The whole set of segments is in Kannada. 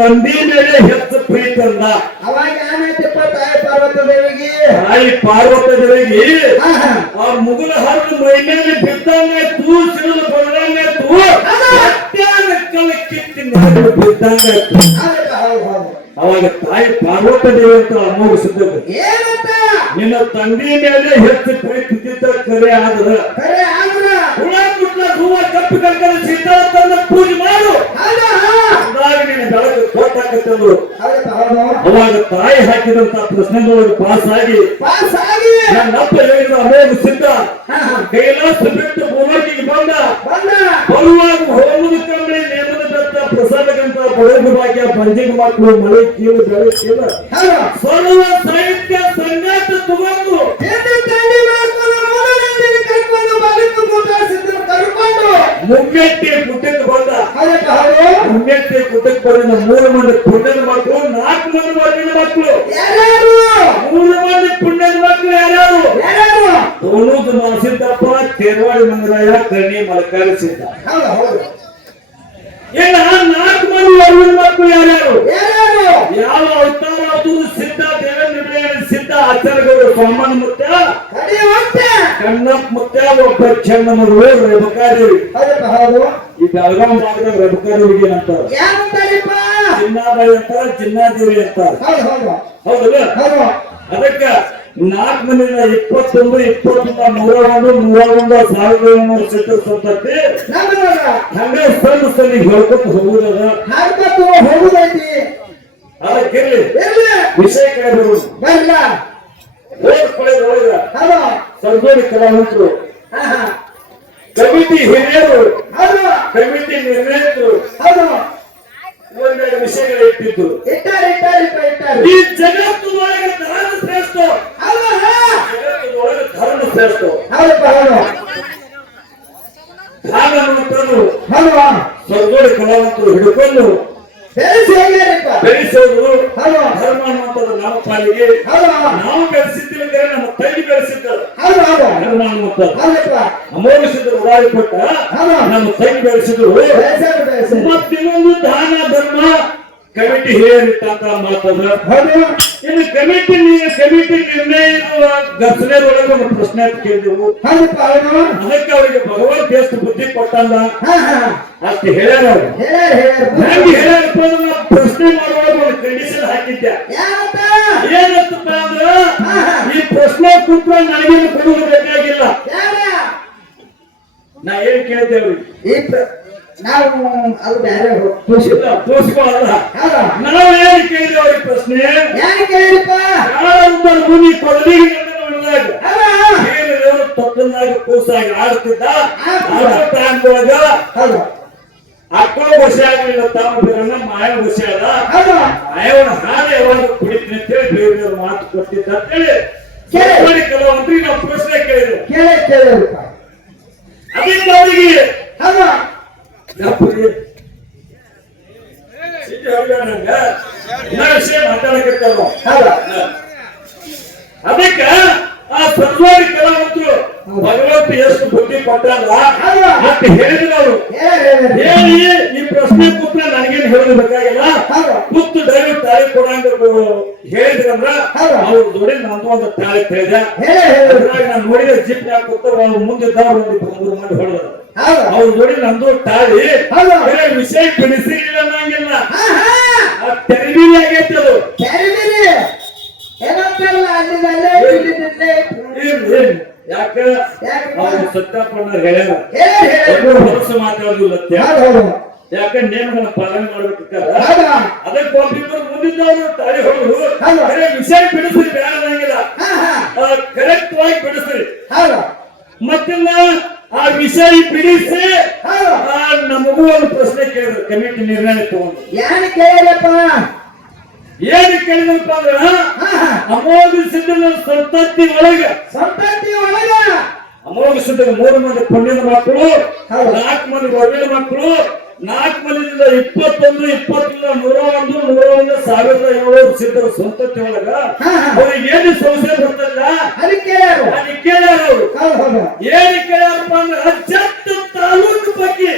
ತಂದೆ ಮೇಲೆ ಹೆಚ್ಚು ಪ್ರೀತಿ ಅಂದ. ಅವಾಗ ಏನಾಯ್ತಪ್ಪ ತಾಯಿ ಪಾರ್ವತಿ ದೇವಿಗೆ? ತಾಯಿ ಪಾರ್ವತಿ ದೇವಿಗೆ ಆ ಮುಗುಲ ಹರಿದು ಮೈ ಮೇಲೆ ಬಿದ್ದಂಗಾಯ್ತು, ಸಿಡಿದು ಬರದಂಗಾಯ್ತು, ಕಲ್ಲ ಕಿತ್ತಿ ಬಿದ್ದಂಗಾಯ್ತು. ಅವಾಗ ತಾಯಿ ಪಾರ್ವತಿ ದೇವಿ ಅಂತ ಅಮೋಘಿಸಿದ್ದರು, ನಿನ್ನ ತಂದೆ ಮೇಲೆ ಹೆಚ್ಚು ಪ್ರೀತಿ ಕರೆ ಆದ್ರ ಹುಳ ಮುಟ್ಲ ಹೂವ ಕಪ್ಪು ಕರ್ಕದ ಸಿದ್ಧಾರ್ಥನ ಪೂಜೆ ಮಾಡು, ನಿನ್ನ ಬೆಳಕು ಕೊಟ್ಟಾಕತ್ತರು. ಅವಾಗ ತಾಯಿ ಹಾಕಿದಂತ ಪ್ರಶ್ನೆದೊಳಗೆ ಪಾಸ್ ಆಗಿ ನನ್ನಪ್ಪ ಹೇಳಿದ ಅಮೋಘ ಸಿದ್ಧ ಕೈಲಾಸ ಬಿಟ್ಟು ಭೂಮಿಗೆ ಬಂದ. ಬರುವಾಗ ಹೋಗುದು ಕಮ್ಮಿ ನೇಮದ ದತ್ತ ಪ್ರಸಾದಕ್ಕಂತ ಬಡಗ ಭಾಗ್ಯ ಬಂಜಿಗ ಮಕ್ಕಳು ಮಳೆ ಕೀಳು ಬೆಳೆ ಕೀಳು ಸರ್ವ ಸಾಹಿತ್ಯ ಸಂಗಾತ ತಗೊಂಡು ಮುಮ್ಮೆಟ್ಟಿ ಕುಟಕ್ಕೆ ಬಂದ. ಮುಮ್ಮೆಟ್ಟಿ ಕುಟಕ್ಕೆ ಬಂದ 3 ಮಂದಿ ಪುಣ್ಯದ ಮಕ್ಕಳು, 4 ಮಂದಿ ವರ್ಗದ ಮಕ್ಕಳು. 3 ಮಂದಿ ಪುಣ್ಯದ ಮಕ್ಕಳು ಯಾರ್ಯಾರು? ತೋಣೂದು ಮಾಸಿದ್ದಪ್ಪ, ತೇರವಾಡಿ ಮಂಗರಾಯ, ಕರ್ಣಿ ಮಲಕಾರಿ ಸಿದ್ಧ. ಏನ 4 ಮಂದಿ ವರ್ಗದ ಮಕ್ಕಳು ಯಾರ್ಯಾರು? ಯಾವ ಅವತಾರ ಅದು? ಸಿದ್ಧ, ದೇವೇಂದ್ರ ಸಿದ್ಧ, ಆಚಾರ್ಯಗೌಡ, ಸೋಮನ ಮುತ್ಯ, ಕಣ್ಣಪ್ಪ ಮುತ್ಯ, ಒಬ್ಬ ಚೆನ್ನ ಮಗಳು ರೇಬಕಾದೇವಿ. ಈ ಬೆಳಗಾಂ ಭಾಗದಾಗ ರೇಬಕಾದೇವಿಗೆ ಏನಂತಾರ? ಚಿನ್ನಾಬಾಯಿ ಅಂತಾರ, ಚಿನ್ನಾದೇವಿ ಅಂತಾರ. ಹೌದಲ್ಲ? ಅದಕ್ಕ 4 ಮಂದಿನ 21, 101, 101 ಸಿದ್ಧ ಸಂತತಿ ಹಂಗ ಸಣ್ಣ ಸಣ್ಣ ಹೇಳ್ಕೊತ ಹೋಗುದದ. ಅದಕ್ಕಿರ್ಲಿ ವಿಷಯ ಕೇಳಬಹುದು. ಸರ್ಗೋಡಿ ಕಲಾವಂತರು, ಕಮಿಟಿ ಹಿರಿಯರು, ಕಮಿಟಿ ನಿರ್ಣಯಿತರು ಒಂದೆರಡು ವಿಷಯಗಳು ಇಟ್ಟಿದ್ದು. ಈ ಜಗತ್ತಿನೊಳಗೆ ಧರ್ಮ ಶ್ರೇಷ್ಠ, ಜಗತ್ತಿನೊಳಗೆ ಧರ್ಮ ಶ್ರೇಷ್ಠ. ಧ್ಯಾನ ಅನ್ನುವಂಥದ್ದು ಸರ್ಗೋಡಿ ಕಲಾವಂತರು ಹಿಡ್ಕೊಂಡು ಬೆಳೆಸೋದು. ಧರ್ಮ ಅನ್ನುವಂಥದ್ದು ನಮ್ಮ ಪಾಲಿಗೆ ನಾವು ಬೆಳೆಸಿದ್ದಿಲ್ಲ, ನಮ್ಮ ತಂಗಿ ಬೆಳೆಸಿದ್ದರು. ಧರ್ಮ ಅನ್ನುವಂಥದ್ದು ಅಮೋಘಿಸಿದ್ರು, ಉಡಾಳಿ ಕೊಟ್ಟ ನಮ್ಮ ತಂಗಿ ಬೆಳೆಸಿದ್ರು. ಮತ್ತಿನ್ನೊಂದು ದಾನ ಧರ್ಮ ಕಮಿಟಿ ಹೇಳಿರ್ತಂತ ಮಾತದ. ಇನ್ನು ಕಮಿಟಿ ನಿರ್ಣಯ ಘರ್ಷಣೆ ಒಳಗೆ ಒಂದು ಪ್ರಶ್ನೆ ಅಂತ ಕೇಳಿದೆವು. ಅದಕ್ಕೆ ಅವರಿಗೆ ಭಗವಂತ ಎಷ್ಟು ಬುದ್ಧಿ ಕೊಟ್ಟಲ್ಲ ಅಷ್ಟು ಹೇಳ್ಯಾರ. ಹೆಂಗೆ ಹೇಳ್ಯಾರಪ್ಪ ಅಂದ್ರೆ ಪ್ರಶ್ನೆ ಮಾಡುವಾಗ ಒಂದು ಕಂಡೀಷನ್ ಹಾಕಿದ್ದೆ. ಏನಂತಪ್ಪ ಅಂದ್ರ ಈ ಪ್ರಶ್ನೆ ಕೂತ್ರೆ ನನಗೇನು ಕೊಡುವುದು ಬೇಕಾಗಿಲ್ಲ. ನಾ ಏನ್ ಕೇಳ್ತೇವ್ರಿ, ನಾವು ಅದು ಬೇರೆ ತೋರಿಸ್ಕೊಳ್ಳಲ್ಲ. ನಾವು ಏನ್ ಕೇಳಿದ್ವಿ ಅವ್ರಿಗೆ ಪ್ರಶ್ನೆ? ಭೂಮಿ ಕೊಡಲಿ ತೊಕ್ಕನಾಗ ಕೂಸಾಗಿ ಆಡ್ತಿದ್ದ ಟೈಮ್ದೊಳಗ ಅಕ್ಕಳು ಬಸಿ ಆಗಲಿಲ್ಲ, ತಾವು ಬೇರನ್ನ ಮಾಯ ಬಸಿ ಆದ. ಮಾಯವನ ಹಾಗೆ ಯಾವಾಗ ಕುಡಿತೀನಿ ಅಂತೇಳಿ ಬೇರೆ ಮಾತು ಕೊಟ್ಟಿದ್ದ ಅಂತೇಳಿ ಕೆಲವೊಂದ್ರಿಗೆ ನಾವು ಪ್ರಶ್ನೆ ಕೇಳಿದ್ವಿ. ಅದಕ್ಕೆ ಅವರಿಗೆ ಅದಕ್ಕ ಆ ಸರ್ವಾರಿ ಕಲಾವಂತರು ಭಗವಂತ ಎಷ್ಟು ಬುದ್ಧಿ ಕೊಟ್ಟಲ್ಲ ಅಂತ ಹೇಳಿದ್ರು. ಅವರು ಹೇಳಿ ಈ ಪ್ರಶ್ನೆ ಕೂತ್ರೆ ನನಗೇನು ಹೇಳೋದು ಬೇಕಾಗಿಲ್ಲ, ಕೂತು ದಯವಿಟ್ಟು ತಾಳಿ ಕೊಡಂಗ ಹೇಳಿದ್ರಂದ್ರ ಅವ್ರ ಜೋಡಿ ನಂದು ಒಂದು ತಾಳಿ ಹೇಳಿದೆ. ನಾನು ನೋಡಿದ ಜಿಪ್ ನಾಗ ಕೂತ ಅವ್ರು ಮುಂದಿದ್ದವ್ರು ಒಂದು 3 ಮಂದಿ ಹೊಡೆದ್ರು. ಅವ್ರ ಜೋಡಿ ನಂದು ತಾಳಿ ವಿಷಯ ಬಿಡಿಸಿಲ್ಲ ಅನ್ನಂಗಿಲ್ಲ, ತೆರಬಿಲಿ ಆಗೈತೆ ಅದು. ಯಾಕ ಅವ್ರು ಸತ್ಯಪ್ಪಣ್ಣ ಹೇಳ್ಯಾರ ಹೊಲಸು ಮಾತಾಡುದಿಲ್ಲ. ಯಾಕ ನೇಮಗಳ ಪಾಲನೆ ಮಾಡ್ಬೇಕಿರ್ತಾರ. ಅದಕ್ಕೆ ಒಬ್ಬಿಬ್ಬರು ಮುಂದಿದ್ದವರು ತಾಳಿ ಹೊಡೆದು ವಿಷಯ ಬಿಡಿಸ್ರಿ, ಬೇಡಂಗಿಲ್ಲ, ಕರೆಕ್ಟ್ ಆಗಿ ಬಿಡಿಸ್ರಿ. ಮತ್ತಿಲ್ಲ ಆ ವಿಷಯ ಬಿಡಿಸಿ ನಮಗೂ ಒಂದು ಪ್ರಶ್ನೆ ಕೇಳಿದ್ರು. ಕಮಿಟಿ ನಿರ್ಣಯ ತಗೊಂಡು ಏನು ಕೇಳಿದಪ್ಪ ಅಂದ್ರ ಅಮೋಘ ಸಿದ್ಧನ ಸಂತತಿ ಒಳಗ ಅಮೋಘ ಸಿದ್ಧನ 3 ಮಂದಿ ಪುಣ್ಯದ ಮಕ್ಕಳು, 4 ಮಂದಿ ಒಳ್ಳೆಯ ಮಕ್ಕಳು, 4 ಮಂದಿಯಿಂದ 21, 101, 107 ಸಿದ್ಧರ ಸಂತತಿ ಒಳಗ ಅವ್ರಿಗೆ ಏನು ಸಂಶಯ ಬರ್ತಲ್ಲ ಅದಕ್ಕೆ ಕೇಳ್ಯಾರ. ಅವರು ಏನು ಕೇಳ್ಯಾರಪ್ಪ ಅಂದ್ರೆ ಜತ್ ತಾಲೂಕು ಬಗ್ಗೆ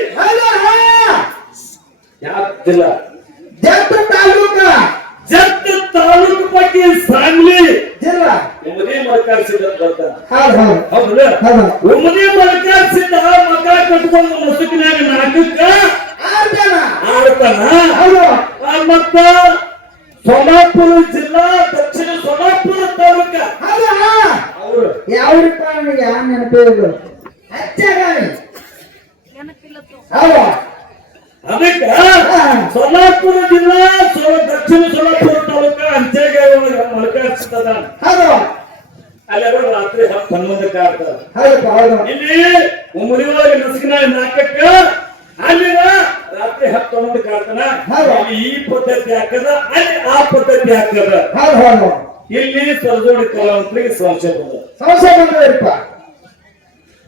ಯಾಕಿಲ್ಲ, ಸಾಂಗ್ಲಿ ಜಿಲ್ಲಾ ಉಮದಿ ಮಲ್ಕಾರ್ಸಿದ್ದ ಬರ್ತಾನ ಹೌದು ಹೌದು ಹೌದಲ್ಲ ಹೌದು ಉಮದಿ ಮಲ್ಕಾರ್ಸಿದ್ದ ಮಗ ಕಟ್ಕೊಂಡು ಮುಸುಕಿನಾಗ ನಾಟಕ ಆಡ್ತಾನ ಹೌದು ಮತ್ತ ಸೋಲಾಪುರ ಜಿಲ್ಲಾ ದಕ್ಷಿಣ ಸೋಲಾಪುರ ತಾಲೂಕ ಹೌದು ಅವರು ಯಾವ್ರಿಪ್ಪ ಅವನಿಗೆ ಯಾವ ನೆನಪಿಲ್ಲ ಹಚ್ಚಾಗಿ ಹೌದು ಅದಕ್ಕ ಸೋಲಾಪುರ ಜಿಲ್ಲಾ ದಕ್ಷಿಣ ಸೋಲಾಪುರ ತಾಲೂಕ ಅಂಚೆಗಾಯಿ ಮಲ್ಕಾರ್ಸಿದ ಹೌದು ಅಲ್ಲೆಲ್ಲ ರಾತ್ರಿ 10-11 ಆಡ್ತಾರ ಹೌದಪ್ಪ ಹೌದು ಇಲ್ಲಿ ಉಮದಿ ಒಳಗೆ ನಸುಕಿನಾಗ ನಾಟಕ ಅಲ್ಲಿನ ರಾತ್ರಿ 10-11 ಆಡ್ತಾನ ಇಲ್ಲಿ ಈ ಪದ್ಧತಿ ಹಾಕದ ಅಲ್ಲಿ ಆ ಪದ್ಧತಿ ಹಾಕದ ಹೌದು ಹೌದು ಇಲ್ಲಿ ಸರ್ಜೋಡಿ ಕಲಾವಂತರಿಗೆ ಸಂಶಯ ಬಂದ ಸಂಶಯ ಬಂದ್ರಪ್ಪ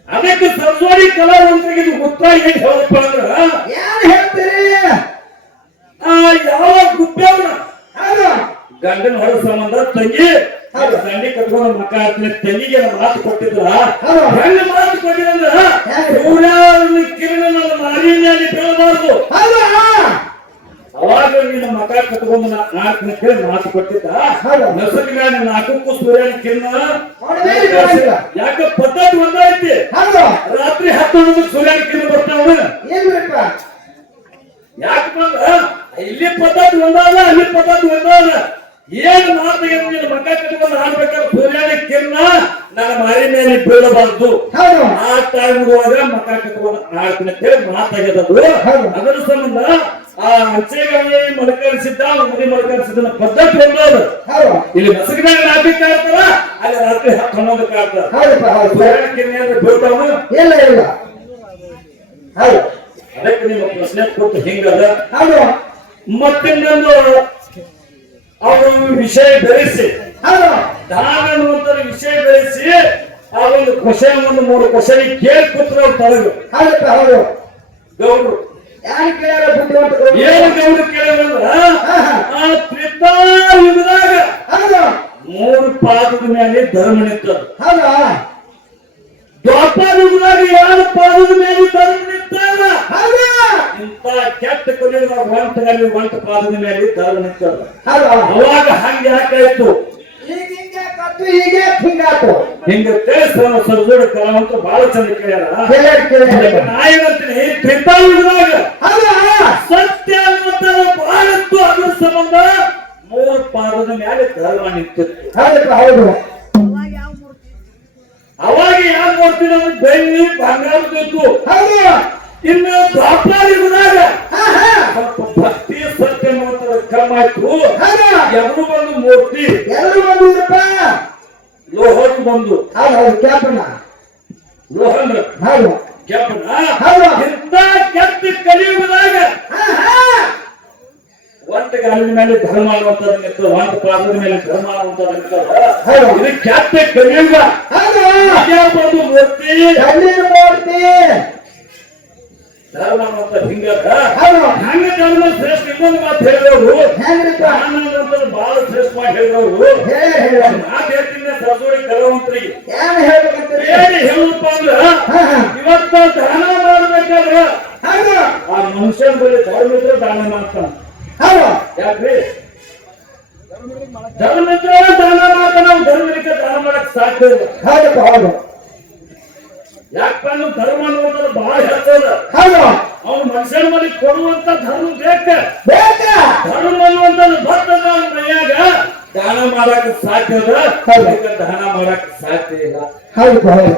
ಅದಕ್ಕೆ ಸರ್ಜೋಡಿ ಕಲಾವಂತರಿಗೆ ಇದು ಉತ್ತರ ಏನ್ ಹೇಳಪ್ಪ ಅಂದ್ರ ಯಾರು ಹೇಳ್ತೀರಿ ಯಾವ ಗುಡ್ಡವನ ಹೌದು ಗಂಡನ ಹೊರ ಸಂಬಂಧ ತಂಗಿ ದಂಡಿ ಕಟ್ಕೊಂಡು ಮಕ್ಕ ಹಾಕ್ತೀನಿ ತಂಗಿಗೆ ಮಾತು ಕೊಟ್ಟಿದ್ರ ಹೆಂಗ ಮಾತು ಕೊಟ್ಟಿದ್ರ ಸೂರ್ಯನ ಕಿರಣ ನನ್ನ ಮಾರಿನಲ್ಲಿ ಬೀಳಬಾರ್ದು ಹೌದು ಅವಾಗ ನಿನ್ನ ಮಕ ಕಟ್ಕೊಂಡು ನಾಲ್ಕು ಕೇಳಿ ಮಾತು ಕೊಟ್ಟಿದ್ದ ನಸಕಿನ ನಾಲ್ಕಕ್ಕೂ ಸೂರ್ಯನ ಕಿರಣ ಯಾಕ ಪದ್ಧತಿ ಒಂದೈತಿ ಹೌದು ರಾತ್ರಿ 11 ಸೂರ್ಯನ ಕಿರಣ ಬರ್ತಾವ ಏನ್ರಿಪ್ಪ ಯಾಕೆ ಬಂದ ಇಲ್ಲಿ ಪದ್ಧತಿ ಒಂದಾದ ಅಲ್ಲಿ ಪದ್ಧತಿ ಒಂದಾದ ಏನ್ ಮಾತಿಗೆ ನಿನ್ನ ಮಕ ಕಟ್ಕೊಂಡು ಆಡ್ಬೇಕಾದ್ರೆ ಸೂರ್ಯನ ಕಿರಣ ನನ್ನ ಮಾರಿ ಮೇಲೆ ಬೀಳಬಾರ್ದು ಹೌದು ಆ ಟೈಮ್ ಹೋದಾಗ ಮಕ ಕಟ್ಕೊಂಡು ಆಡ್ತೀನಿ ಅಂತ ಹೇಳಿ ಮಾತಾಗ್ಯದದು ಅದರ ಸಂಬಂಧ ಆ ಅಂಚೆಗಾಯಿ ಮಲ್ಕರಿಸಿದ್ದ ಉಮದಿ ಮಲ್ಕರಿಸಿದ ಪದ್ಧತಿ ಒಂದಾದ ಹೌದು ಇಲ್ಲಿ ಮಸಗಿನಾಗ ನಾಟಕ ಆಡ್ತಾರ ಅಲ್ಲಿ ರಾತ್ರಿ 10-11 ಆಡ್ತಾರ ಹೌದಪ್ಪ ಹೌದು ಸೂರ್ಯನ ಕಿರಣ ಅಂದ್ರೆ ಬೀಳ್ತಾವ ಇಲ್ಲ ಇಲ್ಲ ಹೌದು ಅದಕ್ಕೆ ನಿಮ್ಮ ಪ್ರಶ್ನೆ ಕೊಟ್ಟು ಹಿಂಗದ ಹೌದು ಮತ್ತಿನ್ನೊಂದು ಅವರು ವಿಷಯ ಬೆಳೆಸಿ ಹೌದು ದಾನ ಅನ್ನುವಂತ ವಿಷಯ ಬೆಳೆಸಿ ಆ ಒಂದು ಕ್ವಶನ್ ಒಂದು 3 ಕ್ವಶನ್ ಕೇಳಿ ಕೂತ್ರ ತಳಗು ಹೌದಪ್ಪ ಹೌದು ಗೌಡ್ರು ಯಾರು ಕೇಳ್ಯಾರ ಬುದ್ಧಿವಂತರು ಏನು ಗೌಡ್ರು ಕೇಳಿದ್ರ ಆ ತ್ರೇತಾಯುಗದಾಗ ಹೌದು 3 ಪಾದದ ಮೇಲೆ ಧರ್ಮ ನಿಂತದ ಹೌದು ದ್ವಾಪರ ಯುಗದಾಗ 2 ಪಾದದ ಮೇಲೆ ಧರ್ಮ ನಿಂತದ ಹೌದು ಇಂತ ಕೆಟ್ಟ ಕೊಲಿಯುಗ ಒಂಟ ಪಾದದ ಮೇಲೆ ಧರ್ಮ ನಿಂತದ ಹೌದು ಅವಾಗ ಹಂಗೆ ಯಾಕಾಯ್ತು ಹೀಗೆ ಕತ್ತು ಹೀಗೆ ಹಿಂಗಾತು ಹಿಂಗ ಸರ್ಜೋಡಿ ಕಲಾವಂತ ಬಹಳ ಚಂದ ಕೇಳ್ಯಾರ ಕೇಳ್ಯಾರ ನಾ ಏನಂತೀನಿ ತ್ರೇತಾಯುಗದಾಗ ಹೌದು ಸತ್ಯ ಅನ್ನುವಂಥದ್ದು ಬಹಳತ್ತು ಅದ್ರ ಸಂಬಂಧ 3 ಪಾದದ ಮೇಲೆ ಧರ್ಮ ನಿಂತಿತ್ತು ಹೌದಪ್ಪ ಹೌದು ಅವಾಗ ಯಾವ ನೋಡ್ತೀನಿ ಅಂದ್ರೆ ಬೆಳ್ಳಿ ಬಂಗಾರದ್ದು ಹೌದು ಇನ್ನು ದ್ವಾಪರ ಯುಗದಾಗ ಹಾ ಹಾ ಸ್ವಲ್ಪ ಭಕ್ತಿ ಸತ್ಯ ಅನ್ನುವಂಥದ್ದು ಕಮ್ಮಿ ಆಯ್ತು ಹೌದು ಎಲ್ರು ಬಂದು ಮೂರ್ತಿ ಎಲ್ಲರೂ ಬಂದಿರಪ್ಪ ಲೋಹನ್ ಬಂದು ಹೌದು ಹೌದು ಕ್ಯಾಪನ ಲೋಹನ್ ಹೌದು ಕೆಪ್ಪನ ಹೌದು ಇಂಥ ಕೆಟ್ಟ ಕಲಿಯುಗದಾಗ ಹಾ ಹಾ ಒಂಟ ಗಾಲಿನ ಮೇಲೆ ಧರ್ಮ ಅನ್ನುವಂಥದ್ದು ನಿಂತದ ಒಂಟ ಪಾದದ ಮೇಲೆ ಧರ್ಮ ಅನ್ನುವಂಥದ್ದು ನಿಂತದ ಹೌದು ಇದು ಕೆಟ್ಟ ಕಲಿಯುಗ ಹೌದು ಯಾವ ಬಂದು ಮೂರ್ತಿ ಕಲ್ಲಿನ ಮೂರ್ತಿ ಧರ್ಮ ಅನ್ನುವಂಥ ಹಿಂಗದ ಹೌದು ಹಂಗ ಧರ್ಮ ಶ್ರೇಷ್ಠ ಇನ್ನೊಂದು ಮಾತು ಹೇಳಿದವರು ಹೆಂಗ್ರಿಪ್ಪ ಜ್ಞಾನ ಅನ್ನುವಂಥದ್ದು ಬಹಳ ಶ್ರೇಷ್ಠವಾಗಿ ಹೇಳಿದವರು ಹೇಳ ಮಾತು ಹೇಳ್ತೀನಿ ಸರ್ಜೋಡಿ ಕಲಾವಂತರಿಗೆ ಏನ್ ಹೇಳ್ಬೇಕಂತೀರಿ ಏನ್ ಹೇಳಪ್ಪ ಅಂದ್ರ ಹಾ ಹಾ ಇವತ್ತ ದಾನ ಮಾಡ್ಬೇಕಾದ್ರ ಹೌದು ಆ ಮನುಷ್ಯನ ಬಳಿ ಧರ್ಮ ಇದ್ರೆ ದಾನ ಮಾಡ್ತಾನ ಹೌದು ಯಾಕ್ರಿ ಧರ್ಮ ಇದ್ರೆ ದಾನ ಮಾಡ್ತಾನ ನಾವು ಧರ್ಮಕ್ಕೆ ದಾನ ಮಾಡಕ್ ಸಾಧ್ಯ ಇಲ್ಲ ಹೌದಪ್ಪ ಹೌದು ಯಾಕಪ್ಪ ಅಂದ್ರೆ ಧರ್ಮ ಅನ್ನುವಂಥದ್ದು ಬಹಳ ಹೇಳ್ತದ ಹೌದು ಅವನು ಮನುಷ್ಯನ ಬಳಿ ಕೊಡುವಂತ ಧರ್ಮ ಬೇಕ ಬೇಕಾ ಧರ್ಮ ಅನ್ನುವಂಥದ್ದು ಬರ್ತದ ಅವನ ಮೈಯಾಗ ದಾನ ಮಾಡಕ್ ಸಾಧ್ಯ ಅದ ಅದಕ್ಕೆ ದಾನ ಮಾಡಕ್ ಸಾಧ್ಯ ಇಲ್ಲ ಹೌದಪ್ಪ ಹೌದು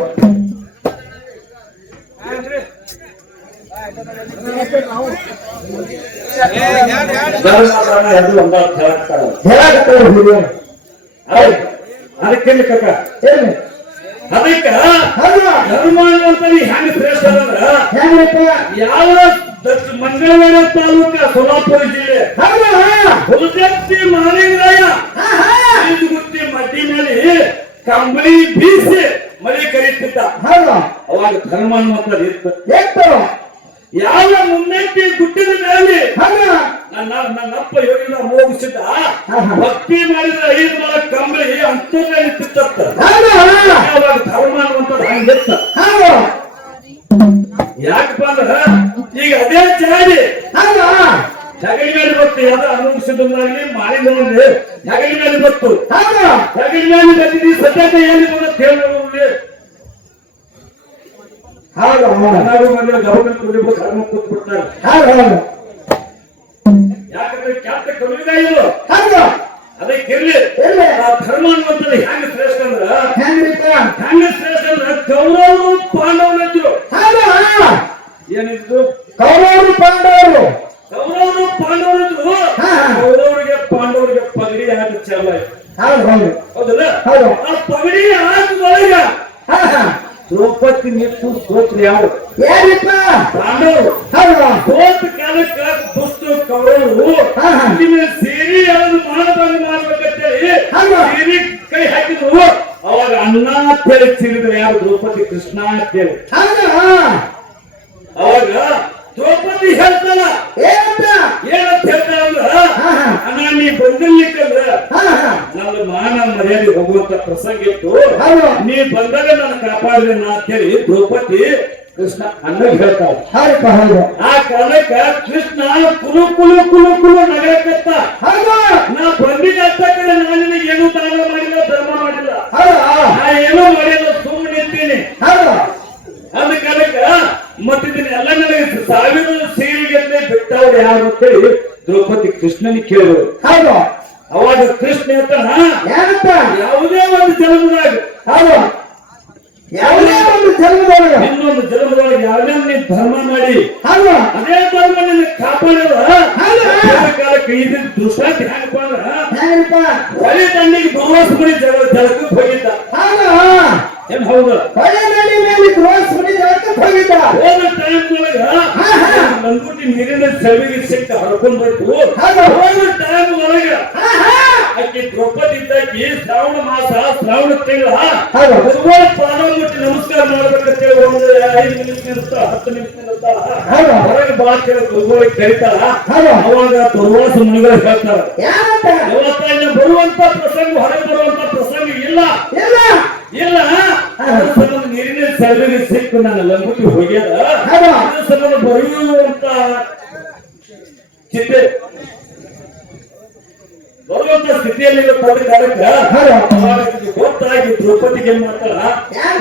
ಧರ್ಮ ದಾನ ಎರಡು ಒಂದಾಗಿ ಹೇಳ್ತಾರೆ ಹೇಳಕತ್ತವ್ರು ಹಿರಿಯರು ಹೌದು ಅದಕ್ಕೆ ಕಕ್ಕ ಏನು ಅದಕ್ಕ ಹೌದು ಧರ್ಮ ಅನ್ನುವಂಥದ್ದು ಹೆಂಗ್ ಶ್ರೇಷ್ಠ ಅಂದ್ರ ಹೆಂಗ್ರಿಪ್ಪ ಯಾವ ಮಂಗಳವಾರ ತಾಲೂಕ ಸೋಲಾಪುರ ಜಿಲ್ಲೆ ಹೌದು ಹುಲಜತ್ತಿ ಮಾಲಿಂಗರಾಯ ಹಾ ಹಾ ಗುತ್ತಿ ಮಡ್ಡಿ ಮೇಲೆ ಕಂಬಳಿ ಬೀಸಿ ಮಳೆ ಕರೀತಿದ್ದ ಹೌದು ಅವಾಗ ಧರ್ಮ ಅನ್ನುವಂಥದ್ದು ಇತ್ತು ಎಷ್ಟು ಯಾವ ಮುನ್ನೆಟ್ಟಿ ಗುಡ್ಡದ ಮೇಲೆ ಹೌದು ನನ್ನಪ್ಪ ಯೋಗಿನ ಮೋಗಿಸಿದ್ದ ಭಕ್ತಿ ಮಾಡಿದ 5 ಮರ ಕಂಬಳಿ ಅಂತರ್ಲೆ ನಿಂತಿತ್ತ ಹೌದು ಅವಾಗ ಧರ್ಮ ಅನ್ನುವಂಥದ್ದು ಹಂಗಿತ್ತ ಹೌದು ಯಾಕಪ್ಪ ಅಂದ್ರ ಈಗ ಅದೇ ಜಾಡಿ ಹೌದು ಜಗಲಿ ಮೇಲೆ ಭಕ್ತಿ ಯಾವ್ದು ಅನುಭವಿಸಿದ ಕುಟುಂಬದಲ್ಲಿ ಮಾಡಿದವಲ್ಲಿ ಹೆಗಲ ಮೇಲೆ ಬತ್ತು ಹೌದು ಹೆಗಲ ಮೇಲೆ ಬಂದಿದ್ದೀವಿ ಸದ್ಯಕ ಏನಿದೆ ಅಂತ ಹೇಳ್ಬೋದು ಹೌದು ಮನಾರು ಮನೆ ಗವರ್ಮೆಂಟ್ ಕುಟುಂಬ ಕರ್ಮ ಕೂತ್ಬಿಡ್ತಾರೆ ಹೌದು ಯಾಕಂದ್ರೆ ಕ್ಯಾಪ್ಟ ಕವಿದ ಇದು ಹೌದು ಅದಕ್ಕೆ ಇರ್ಲಿ ಇರ್ಲಿ. ಆ ಧರ್ಮ ಅನ್ನುವಂಥದ್ದು ಹೆಂಗ ಶ್ರೇಷ್ಠ ಅಂದ್ರ ಹೆಂಗ್ರಿಪ್ಪ ಹೆಂಗ ಶ್ರೇಷ್ಠ ಅಂದ್ರ ಕೌರವರು ಪಾಂಡವರಿದ್ರು ಹೌದು ಏನಿದ್ರು ಕೌರವರು ಪಾಂಡವರು ಕೌರವರು ಪಾಂಡವರಿದ್ರು ಹಾ. ಪಾಂಡವರಿಗೆ ಪಗಡಿ ಆಟ ಚಾಲ ಹೌದು ಹೌದು ಹೌದಲ್ಲ ಹೌದು. ಆ ಪಗಡಿ ಆಟದೊಳಗ ಹಾ ಹಾ ದ್ರೌಪದಿ ನಿಂತು ಸೋತ್ರು ಯಾರು ಏನಿಪ್ಪ ಪಾಂಡವರು ಹೌದು ಸೋತ ಕಾಲಕ್ಕ ದುಷ್ಟು ಕೌರವರು ಹಾ, ಹಾ. ನಿಮಗೆ ಸೇರಿ ಯಾರು ಮಾಡ್ಬೇಕಂತೇಳಿ ಹೌದು. ಸೇರಿ ಕೈ ಹಾಕಿದ್ರು ಅವಾಗ ಅನ್ನ ಅಂತೇಳಿ ಸಿರಿದ್ರು ಯಾರು ದ್ರೌಪದಿ ಕೃಷ್ಣ ಅಂತೇಳಿ ಹೌದು ಅವಾಗ ದ್ರೌಪದಿ ಹೇಳ್ತಾಳ ಏನಂತ ಏನಂತ ಹೇಳ್ತಾಳ ಅಂದ್ರ ಹಾ, ಹಾ. ಅಣ್ಣ ನೀ ಬಂದಿರ್ಲಿಕ್ಕಂದ್ರ ಹಾ ಹಾ ನನ್ನ ಮಾನ ಮರ್ಯಾದೆ ಹೋಗುವಂತ ಪ್ರಸಂಗ ಇತ್ತು ಹೌದು ನೀ ಬಂದಾಗ ನಾನು ಕಾಪಾಡಿದೆ ನಾ ಅಂತೇಳಿ ದ್ರೌಪದಿ ಕೃಷ್ಣ ಅಣ್ಣ ಹೇಳ್ತಾಳೆ ಹೌದಪ್ಪ ಹೌದು ಆ ಕಾಲಕ್ಕ ಕೃಷ್ಣ ಕುಲು ಕುಲು ಕುಲು ಕುಲು ನಗರಕತ್ತ ಹೌದು ನಾ ಬಂದಿದ್ದ ಅಂತ ಕಡೆ ನಾನು ನಿನಗೆ ಏನೂ ದಾನ ಮಾಡಿಲ್ಲ ಧರ್ಮ ಮಾಡಿಲ್ಲ ಹೌದು ನಾ ಏನೂ ಮಾಡಿಲ್ಲ ಸುಮ್ಮನೆ ನಿಂತೀನಿ ಹೌದು ಅಂದ ಕಾಲಕ್ಕ ಮತ್ತಿದ್ದೀನಿ ಎಲ್ಲ ನನಗೆ ಸಾವಿರ ಸೇರಿಗೆಲ್ಲೇ ಬಿಟ್ಟವ್ರು ಯಾರು ಅಂತೇಳಿ ದ್ರೌಪದಿ ಕೃಷ್ಣನಿಗೆ ಕೇಳಿದ್ರು ಹೌದು ಅವಾಗ ಕೃಷ್ಣ ಹೇಳ್ತಾನ ಏನಪ್ಪ ಯಾವುದೇ ಒಂದು ಜನ್ಮದಾಗ ಹೌದು ಯಾವುದೇ ಒಂದು ಜನ್ಮದೊಳಗೆ ಇನ್ನೊಂದು ಜನ್ಮದೊಳಗೆ ಯಾವ್ದೇ ನೀ ಧರ್ಮ ಮಾಡಿ ಹೌದು ಅದೇ ಧರ್ಮ ನಿನ್ನ ಕಾಪಾಡಿದ ಹೌದು. ಕಾಲಕ್ಕೆ ಇದು ದೃಷ್ಟಾಂತ ಹೆಂಗಪ್ಪ ಅಂದ್ರ ಏನಪ್ಪ ಹೊಳೆ ದಂಡಿಗೆ ದುರ್ವಾಸ ಮುನಿ ಜಲಕ್ಕೆ ಹೋಗಿದ್ದ ಹೌದು ಏನ್ ಹೌದು ಹೊಳೆನಳ್ಳಿ ಮೇಲೆ ಕ್ರೋಸ್ ಮುನಿ ಜಗಕ್ಕೆ ಹೋಗಿದ್ದ ಹೋದ ಟೈಮ್ ಒಳಗ ಹಾ, ಹಾ. ನಂದ್ಬಿಟ್ಟು ನೀರಿನ ಸೆಳವಿಗೆ ಸಿಕ್ಕ ಹರ್ಕೊಂಡ್ಬೇಕು ಹೌದು. ಹೋದ ಟೈಮ್ ಒಳಗ ಹಾ ಹಾ ಆಕಿ ದ್ರೌಪದಿ ಇದ್ದಾಕಿ ಶ್ರಾವಣ ಮಾಸ ಶ್ರಾವಣ ತಿಂಗಳ ಹೌದು. ಭಗವಾನ್ ಪಾದ ಮುಟ್ಟಿ ನಮಸ್ಕಾರ ಮಾಡ್ಬೇಕಂತೇಳಿ ಒಂದು 5 ನಿಮಿಷ ಇರುತ್ತಾ 10 ನಿಮಿಷ ಇರುತ್ತಾ ಹೌದು. ಹೊರಗೆ ಬಾ ಕೇಳಿ ದುರ್ಗೋಳಿಗೆ ಕರೀತಾರ ಹೌದು. ಅವಾಗ ದುರ್ವಾಸ ಮುನಿಗಳು ಹೇಳ್ತಾರ ಏನಪ್ಪ ಇವತ್ತ ಇನ್ನು ಬರುವಂತ ಪ್ರಸಂಗ ಹೊರಗೆ ಬರುವಂತ ಪ್ರಸಂಗ ಇಲ್ಲ ಇಲ್ಲ ಇಲ್ಲ ಅದ್ರ ಸಂಬಂಧ ನೀರಿನ ಸೆಳವಿಗೆ ಸಿಕ್ಕು ನನ್ನ ಲಂಗುಟಿ ಹೋಗ್ಯದ ಹೌದು. ಅದ್ರ ಸಂಬಂಧ ಬರುವಂತ ಚಿಂತೆ ಬರುವಂತ ಸ್ಥಿತಿಯಲ್ಲಿ ಗೊತ್ತಾಗಿ ದ್ರೌಪದಿಗೆ ಏನ್ ಮಾಡ್ತಾಳ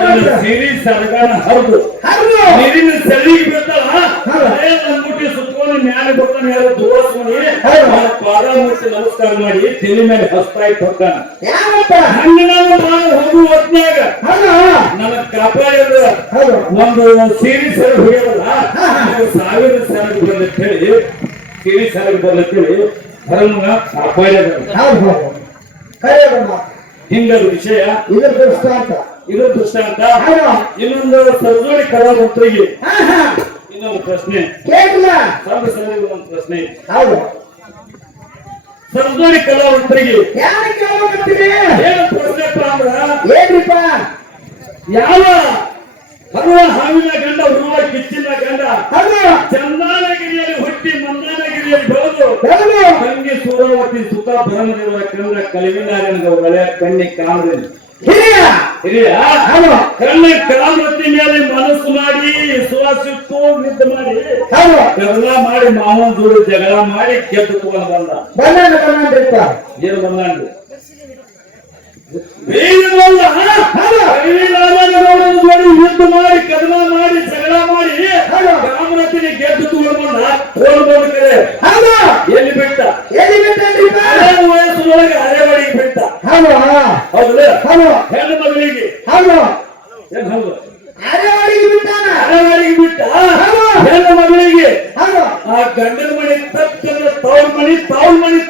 ನನ್ನ ಸಿರಿ ಸಡಗಣ ಹರಿದು ಹೌದು ನೀರಿನ ಸೆಳಿಗೆ ಬಿಡ್ತಾಳ ಹೌದು. ಲಂಗುಟಿ ಸುತ್ತಕೊಂಡು ಮ್ಯಾಲೆ ಬರ್ತಾನೆ ಯಾರು ದುರ್ವಾಸಮಣಿ ಹೌದು. ಪಾದ ಮುಟ್ಟಿ ನಮಸ್ಕಾರ ಮಾಡಿ ತಲೆ ಮೇಲೆ ಹಸ್ತಾ ಇಟ್ಟು ಹೋಗ್ತಾನ ಏನಪ್ಪ ಹಂಗ ನಾನು ಹೋಗುವ ಹೊತ್ನ್ಯಾಗ ಹೌದು ನನ್ನ ಕಾಪಾಡಿದ ಹೌದು ಒಂದು ಸೀರಿ ಸೆರಗು ಹೋಗ್ಯದಲ್ಲ ಸಾವಿರ ಸೆರಗು ಬರ್ಲಿಕ್ಕೆ ಹೇಳಿ ಸೀರಿ ಸೆರಗು ಬರ್ಲಿಕ್ಕೆ ಹೇಳಿ ಧರ್ಮನ ಕಾಪಾಡಿದ ಹೌದು ಹೌದು ಕರೆಯೋದಮ್ಮ ಹಿಂಗದ ವಿಷಯ ಇದ್ರ ದೃಷ್ಟಾಂತ ಇದು ದೃಷ್ಟಾಂತ ಹೌದು ಇನ್ನೊಂದು ಸರ್ಜೋಡಿ ಕಲಾವಂತರಿಗೆ ಹಾ ಹಾ ಇನ್ನೊಂದು ಪ್ರಶ್ನೆ ಕೇಳಿಲ್ಲ ಸರ್ವ ಸರಿಯಾಗಿ ಒಂದು ಪ್ರಶ್ನೆ ಹೌದು ಸರ್ಜೋಡಿ ಕಲಾವಂತರಿಗೆ ಯಾರು ಕೇಳಬೇಕಂತೀರಿ ಏನು ಪ್ರಶ್ನೆಪ್ಪ ಅಂದ್ರ ಏನ್ರಿಪ್ಪ ಯಾವ ಹರುವ ಹಾವಿನ ಗಂಡ ಹುರುವ ಕಿಚ್ಚಿನ ಗಂಡ ಹೌದು ಚಂದಾನಗಿರಿಯಲ್ಲಿ ಹುಟ್ಟಿ ಮಂದಾನಗಿರಿಯಲ್ಲಿ ಬೆಳೆದು ಹೌದು ತಂಗಿ ಸೂರ್ಯವತಿ ಸುತ ಭರಮದೇವರ ಕಂದ ಕಲಿವಿನಾರಾಯಣ ಒಳ್ಳೆಯ ಕಣ್ಣಿ ಕಾಮದಲ್ಲಿ ಹಿರಿಯ ಹಿರಿಯ ಹೌದು ಕಣ್ಣಿ ಕಾಮರತಿ ಮೇಲೆ ಮನಸ್ಸು ಮಾಡಿ ಸುವಾಸಿಟ್ಟು ನಿದ್ದೆ ಮಾಡಿ ಹೌದು ಜಗಳ ಮಾಡಿ ಮಾವನ ಜೋಡಿ ಜಗಳ ಮಾಡಿ ಗೆದ್ದು ತಗೊಂಡು ಬಂದ ಬಂದ್ರಿಪ್ಪ ಏನು ಬಂದಾನ್ರಿ ಬೇಗವಲ್ಲ ಯುದ್ಧ ಮಾಡಿ ಕದನ ಮಾಡಿ ಜಗಳ ಮಾಡಿ ಕಾಮರತಿನಿ ಗೆದ್ದು ತಗೊಂಡು ಬಂದ ತಗೊಂಡು ಕರೆ ಹೌದು ಎಲ್ಲಿ ಬಿಟ್ಟ ಎಲ್ಲಿ ಬಿಟ್ಟನ್ರಿಪ್ಪ ಹಳೆ ವಯಸ್ಸೊಳಗೆ ಅರೆವಾಡಿಗೆ ಬಿಟ್ಟ ಹೌದು ಹೌದಲ್ಲ ಹೌದು ಹೆಣ್ಣು ಮಗಳಿಗೆ ಹೌದು ಏನ್ ಹೌದು ಅರೆವಾಡಿಗೆ ಬಿಟ್ಟಾನ ಅರೆವಾಡಿಗೆ ಬಿಟ್ಟ ಹೆಣ್ಣು ಮಗಳಿಗೆ ಹೌದು ಆ ಗಂಡನ ಮನೆ ತಪ್ಪಿದ್ರೆ ತವ್ರ ಮನೆ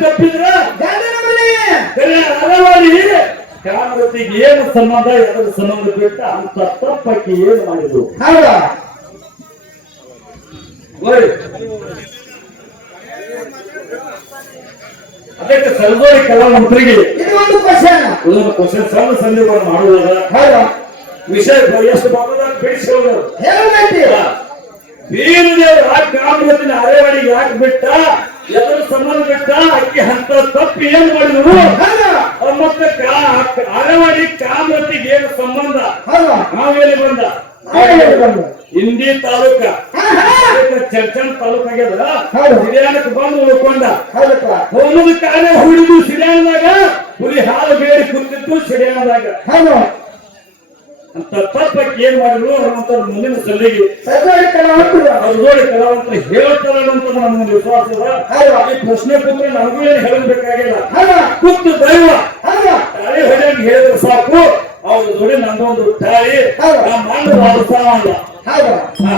ತಪ್ಪಿದ್ರ ಗಂಡನ ಮನೆ ಕರೆ ಅರೆವಾಡಿ ಕಾಮರತಿಗೆ ಏನು ಸಂಬಂಧ ಅದರ ಸಂಬಂಧ ಬಿಟ್ಟ ಅಂತ ತಪ್ಪಕ್ಕೆ ಏನು ಮಾಡಿದ್ರು ಹೌದು ಅದಕ್ಕೆ ಸರ್ಜೋಡಿ ಕಲಾವಂತರಿಗೆ ಇದು ಒಂದು ಕ್ವಶನ್ ಇದೊಂದು ಕ್ವಶನ್ ಸಣ್ಣ ಸಂದೇಹವನ್ನು ಮಾಡುವಾಗ ಹೌದು ವಿಷಯ ಎಷ್ಟು ಭಾಗದ ಬಿಡಿಸೋದು ಹೇಳಬೇಕಿ ವೀರದೇವರು ಆ ಕಾಮರತಿನ ಅರೆವಾಡಿಗೆ ಯಾಕೆ ಬಿಟ್ಟ ಎದುರು ಸಂಬಂಧ ಬಿಟ್ಟ ಅಕ್ಕಿ ಅಂತ ತಪ್ಪು ಏನ್ ಮಾಡಿದ್ರು ಹೌದು ಮತ್ತೆ ಅರೆವಾಡಿ ಕಾಮರತಿಗೆ ಏನು ಸಂಬಂಧ ಹೌದು ನಾವೇಲಿ ಬಂದ ನಾವೇಲಿ ಬಂದ. ಇಂಡಿ ತಾಲೂಕ ಚರ್ಚನ್ ತಾಲೂಕ್ ಆಗ್ಯದ ಹೌದು. ಸಿರಿಯಾನಕ್ಕೆ ಬಂದು ಉಳ್ಕೊಂಡ ಹೌದಪ್ಪ ಹೋಮದ ಕಾರ್ಯ ಹುಡಿದು ಸಿರಿಯಾನದಾಗ ಹುಲಿ ಹಾಲು ಬೇಡಿ ಕುಂತಿತ್ತು ಸಿರಿಯಾನದಾಗ ಹೌದು ಅಂತ ತಪ್ಪಕ್ಕೆ ಏನ್ ಮಾಡಿದ್ರು ಅಂತ ಮುಂದಿನ ಸಲ್ಲಿಗೆ ಸರ್ಕಾರಿ ಕಲಾವಂತರು ಅವ್ರು ನೋಡಿ ಕಲಾವಂತರು ಹೇಳ್ತಾರ ಅಂತ ನಮ್ಗೆ ವಿಶ್ವಾಸ ಅದ ಹೌದು ಈ ಪ್ರಶ್ನೆ ಕೂತ್ರೆ ನಮಗೂ ಏನು ಹೇಳಬೇಕಾಗಿಲ್ಲ ಹೌದು ಕೂತು ದೈವ ಹೌದು ತಾಳಿ ಹೊಡೆಯಾಗಿ ಹೇಳಿದ್ರೆ ಸಾಕು ಅವ್ರ ಜೋಡಿ ನಂದೊಂದು ತಾಳಿ ಹೌದು. ನಾ ಮಾಡಿ ವಾರಸ ಅಲ್ಲ ಹೌದು ಹಾ